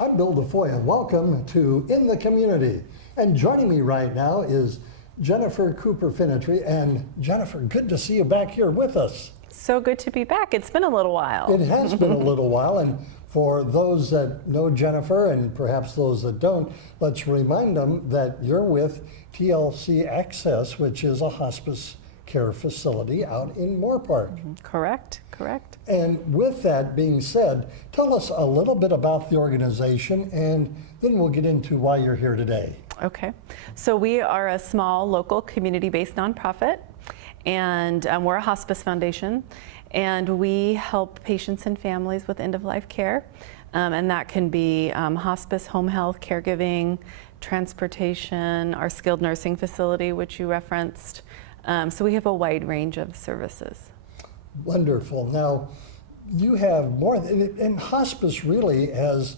I'm Bill DeFoi, and welcome to In the Community. And joining me right now is Jennifer Cooper Finnerty. And Jennifer, good to see you back here with us. So good to be back. It's been a little while. It has been a little while, and for those that know Jennifer and perhaps those that don't, let's remind them that you're with TLC Access, which is a hospice care facility out in Moore Park. Correct. And with that being said, tell us a little bit about the organization, and then we'll get into why you're here today. Okay. So we are a small local community-based nonprofit, and we're a hospice foundation, and we help patients and families with end-of-life care, and that can be hospice, home health, caregiving, transportation, our skilled nursing facility, which you referenced. So we have a wide range of services. Wonderful. Now, you have more, and hospice really has,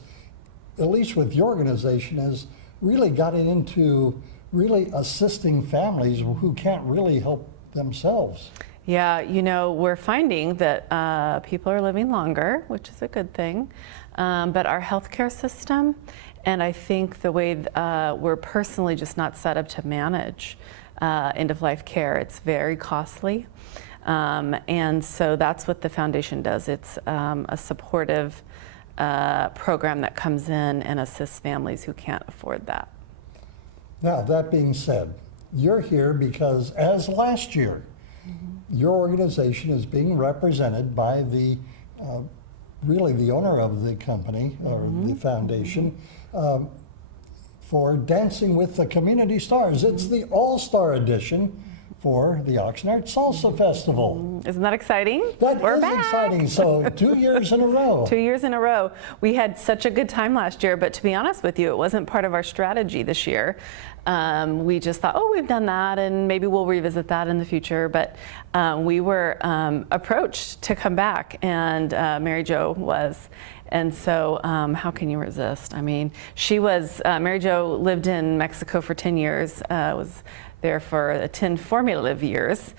at least with your organization, has really gotten into really assisting families who can't really help themselves. Yeah, you know, we're finding that people are living longer, which is a good thing, but our healthcare system, and I think the way we're personally just not set up to manage end-of-life care, it's very costly. And so that's what the foundation does. It's a supportive program that comes in and assists families who can't afford that. Now, that being said, you're here because, as last year, your organization is being represented by the, really the owner of the company, or the foundation, for Dancing with the Community Stars. It's the All-Star Edition for the Oxnard Salsa Festival. Isn't that exciting? We're back. Exciting. So 2 years in a row. 2 years in a row. We had such a good time last year, but to be honest with you, it wasn't part of our strategy this year. We just thought, oh, we've done that, and maybe we'll revisit that in the future. But we were approached to come back, and Mary Jo was. And so how can you resist? I mean, Mary Jo lived in Mexico for 10 years, was there for 10 formative years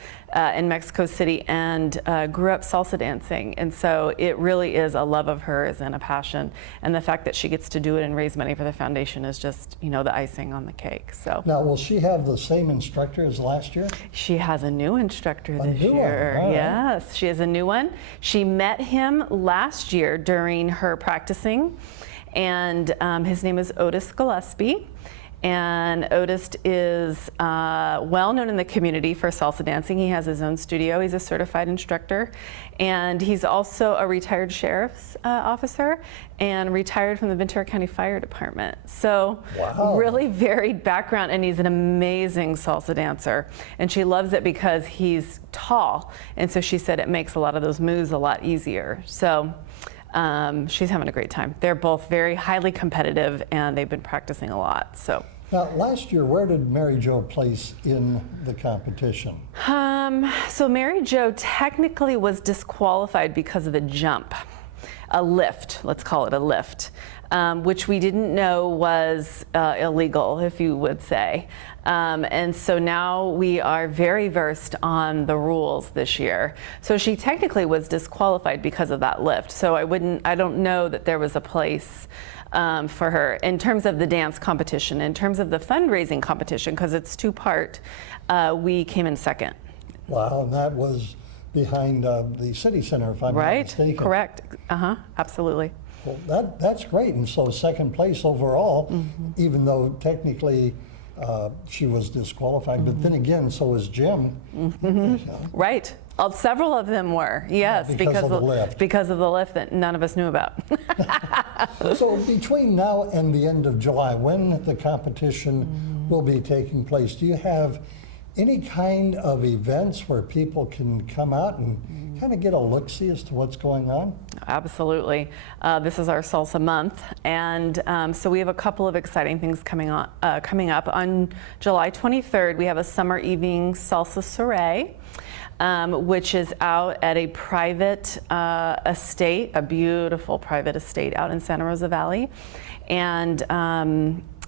in Mexico City, and grew up salsa dancing. And so it really is a love of hers and a passion. And the fact that she gets to do it and raise money for the foundation is just, you know, the icing on the cake. So now, will she have the same instructor as last year? She has a new instructor this year. Right. Yes, she has a new one. She met him last year during her practicing, and his name is Ottis Gillespie. And Ottis is well known in the community for salsa dancing. He has his own studio. He's a certified instructor. And he's also a retired sheriff's officer and retired from the Ventura County Fire Department. So really varied background, and he's an amazing salsa dancer. And she loves it because he's tall. And so she said it makes a lot of those moves a lot easier. So she's having a great time. They're both very highly competitive, and they've been practicing a lot. So now, last year, where did Mary Jo place in the competition? So Mary Jo technically was disqualified because of a jump, a lift. Let's call it a lift, which we didn't know was illegal, if you would say. And so now we are very versed on the rules this year. So she technically was disqualified because of that lift. So I don't know that there was a place for her in terms of the dance competition. In terms of the fundraising competition, because it's two-part, we came in second. Wow, and that was behind the City Center, if I'm not mistaken. Correct. Absolutely. Well, that's great. And so second place overall, even though technically she was disqualified, but then again, so was Jim. Right. Several of them were, yes, because of the lift. Because of the lift that none of us knew about. So between now and the end of July, when the competition will be taking place, do you have any kind of events where people can come out and kind of get a look-see as to what's going on? Absolutely. This is our Salsa month, and so we have a couple of exciting things coming up. On July 23rd, we have a summer evening Salsa soiree, which is out at a private estate, a beautiful private estate out in Santa Rosa Valley, and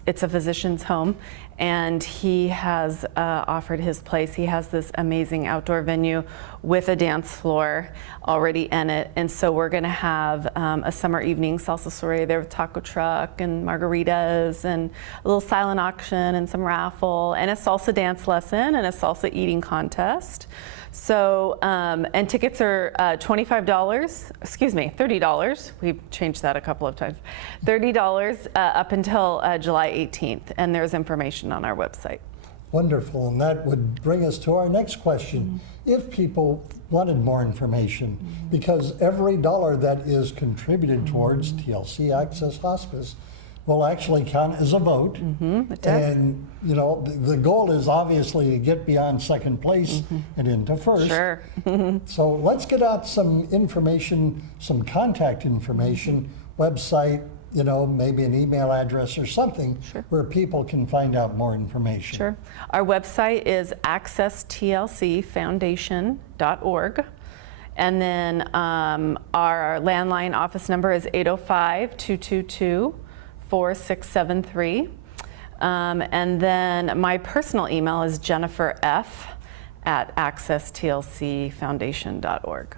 it's a physician's home. And he has offered his place. He has this amazing outdoor venue with a dance floor already in it. And so we're going to have a summer evening salsa soiree there with taco truck and margaritas and a little silent auction and some raffle and a salsa dance lesson and a salsa eating contest. So, and tickets are $30. We've changed that a couple of times. $30 up until July 18th, and there's information on our website. Wonderful, and that would bring us to our next question. If people wanted more information, because every dollar that is contributed towards TLC Access Hospice will actually count as a vote. It does. And you know, the goal is obviously to get beyond second place and into first. Sure. So let's get out some information, some contact information, website, you know, maybe an email address or something where people can find out more information. Sure. Our website is accesstlcfoundation.org. And then our landline office number is 805-222-4673. And then my personal email is jennifer.f@accesstlcfoundation.org.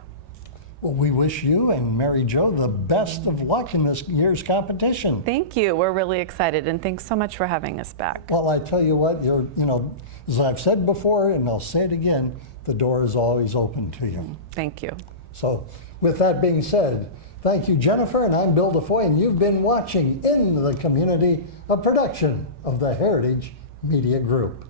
Well, we wish you and Mary Jo the best of luck in this year's competition. Thank you. We're really excited, and thanks so much for having us back. Well, I tell you what, you know, as I've said before, and I'll say it again, the door is always open to you. Thank you. So, with that being said, thank you, Jennifer, and I'm Bill DeFoi, and you've been watching In the Community, a production of the Heritage Media Group.